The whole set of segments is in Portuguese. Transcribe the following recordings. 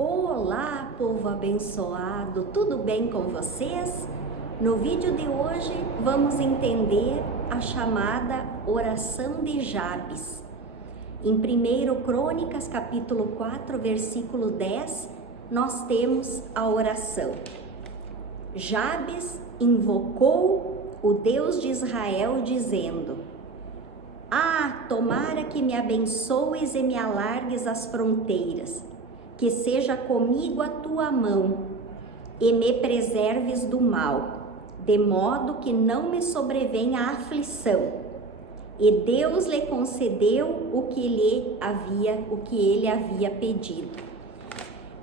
Olá, povo abençoado, tudo bem com vocês? No vídeo de hoje vamos entender a chamada oração de Jabes. Em 1 Crônicas, capítulo 4, versículo 10, nós temos a oração. Jabes invocou o Deus de Israel, dizendo: Ah, tomara que me abençoes e me alargues as fronteiras, que seja comigo a tua mão, e me preserves do mal, de modo que não me sobrevenha a aflição. E Deus lhe concedeu o que ele havia pedido.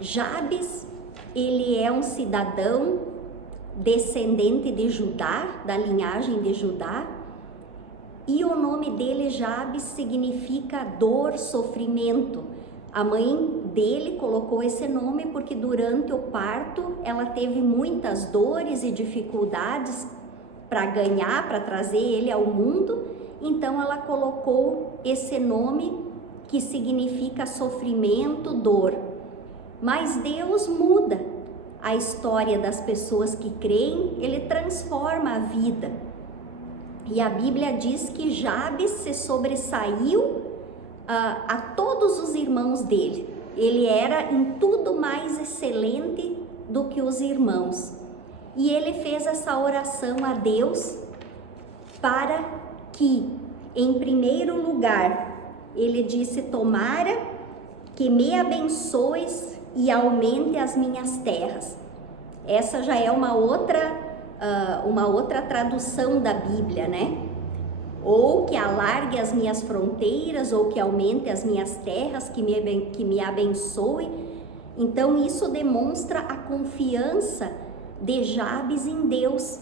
Jabes, ele é um cidadão descendente de Judá, da linhagem de Judá, e o nome dele, Jabes, significa dor, sofrimento. A mãe dele colocou esse nome porque durante o parto ela teve muitas dores e dificuldades para ganhar, para trazer ele ao mundo. Então ela colocou esse nome que significa sofrimento, dor. Mas Deus muda a história das pessoas que creem, ele transforma a vida. E a Bíblia diz que Jabes se sobressaiu a todos os irmãos dele. Ele era em tudo mais excelente do que os irmãos. E ele fez essa oração a Deus para que, em primeiro lugar, ele disse: tomara que me abençoes e aumente as minhas terras. Essa já é uma outra tradução da Bíblia, né? Ou que alargue as minhas fronteiras, ou que aumente as minhas terras, que me abençoe. Então isso demonstra a confiança de Jabes em Deus.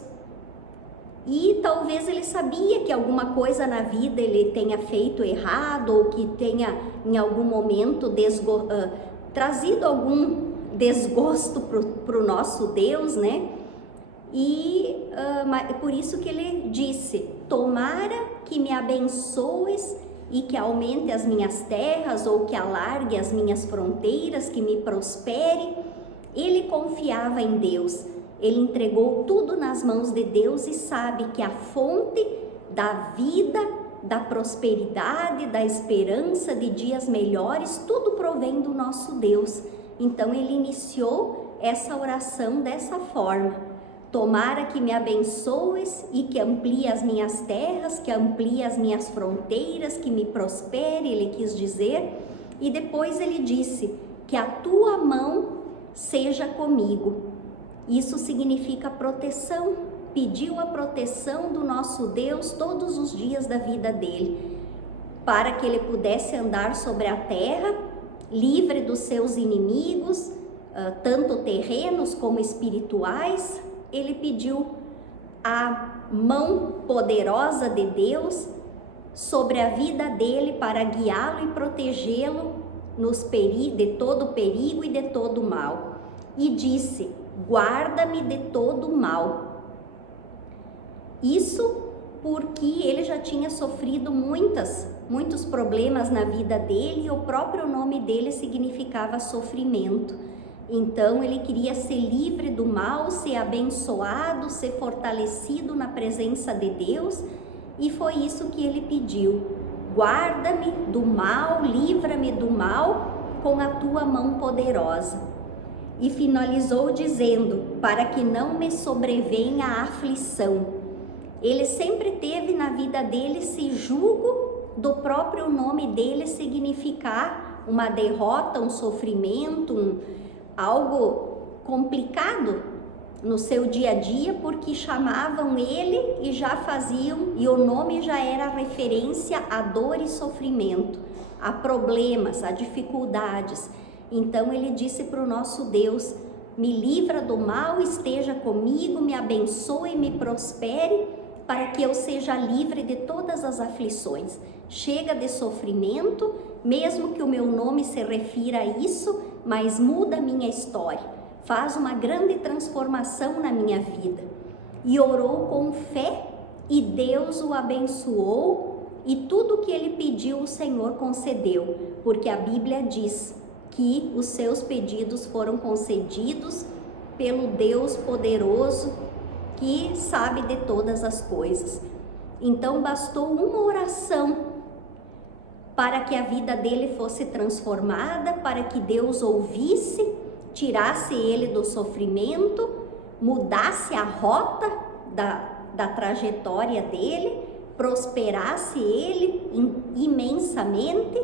E talvez ele sabia que alguma coisa na vida ele tenha feito errado, ou que tenha em algum momento trazido algum desgosto para o nosso Deus, né? E por isso que ele disse: tomara que me abençoes e que aumente as minhas terras, ou que alargue as minhas fronteiras, que me prospere. Ele confiava em Deus, ele entregou tudo nas mãos de Deus e sabe que a fonte da vida, da prosperidade, da esperança de dias melhores, tudo provém do nosso Deus. Então ele iniciou essa oração dessa forma: tomara que me abençoes e que amplie as minhas terras, que amplie as minhas fronteiras, que me prospere, ele quis dizer. E depois ele disse: que a tua mão seja comigo. Isso significa proteção. Pediu a proteção do nosso Deus todos os dias da vida dele, para que ele pudesse andar sobre a terra, livre dos seus inimigos, tanto terrenos como espirituais. Ele pediu a mão poderosa de Deus sobre a vida dele para guiá-lo e protegê-lo de todo perigo e de todo mal. E disse: guarda-me de todo mal. Isso porque ele já tinha sofrido muitos problemas na vida dele, e o próprio nome dele significava sofrimento. Então ele queria ser livre do mal, ser abençoado, ser fortalecido na presença de Deus, e foi isso que ele pediu: guarda-me do mal, livra-me do mal com a tua mão poderosa. E finalizou dizendo: para que não me sobrevenha a aflição. Ele sempre teve na vida dele esse jugo do próprio nome dele significar uma derrota, um sofrimento, algo complicado no seu dia a dia, porque chamavam ele e já faziam, e o nome já era referência a dor e sofrimento, a problemas, a dificuldades. Então ele disse para o nosso Deus: me livra do mal, esteja comigo, me abençoe, me prospere, para que eu seja livre de todas as aflições. Chega de sofrimento, mesmo que o meu nome se refira a isso, mas muda a minha história, faz uma grande transformação na minha vida. E orou com fé, e Deus o abençoou, e tudo que ele pediu o Senhor concedeu, porque a Bíblia diz que os seus pedidos foram concedidos pelo Deus poderoso que sabe de todas as coisas. Então bastou uma oração para que a vida dele fosse transformada, para que Deus ouvisse, tirasse ele do sofrimento, mudasse a rota da trajetória dele, prosperasse ele imensamente,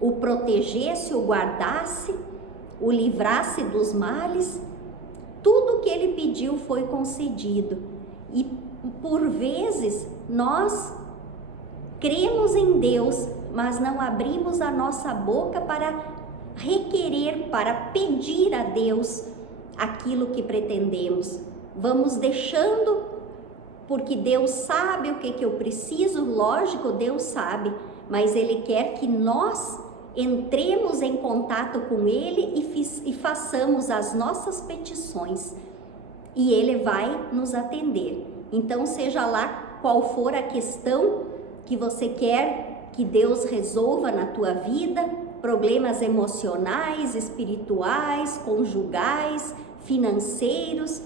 o protegesse, o guardasse, o livrasse dos males. Tudo que ele pediu foi concedido. E por vezes nós cremos em Deus, mas não abrimos a nossa boca para requerer, para pedir a Deus aquilo que pretendemos. Vamos deixando, porque Deus sabe o que eu preciso, lógico, Deus sabe, mas Ele quer que nós entremos em contato com Ele e façamos as nossas petições, e Ele vai nos atender. Então, seja lá qual for a questão que você quer que Deus resolva na tua vida, problemas emocionais, espirituais, conjugais, financeiros,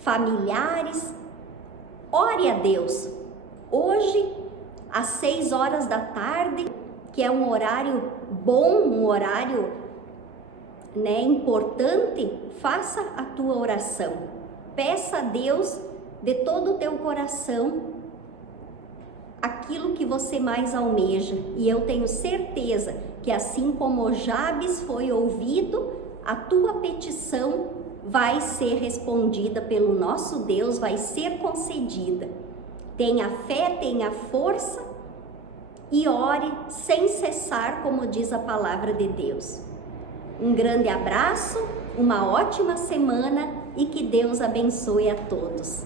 familiares, ore a Deus. Hoje, às 6 horas da tarde, que é um horário bom, um horário, importante, faça a tua oração. Peça a Deus de todo o teu coração aquilo que você mais almeja. E eu tenho certeza que assim como Jabes foi ouvido, a tua petição vai ser respondida pelo nosso Deus, vai ser concedida. Tenha fé, tenha força e ore sem cessar, como diz a palavra de Deus. Um grande abraço, uma ótima semana e que Deus abençoe a todos.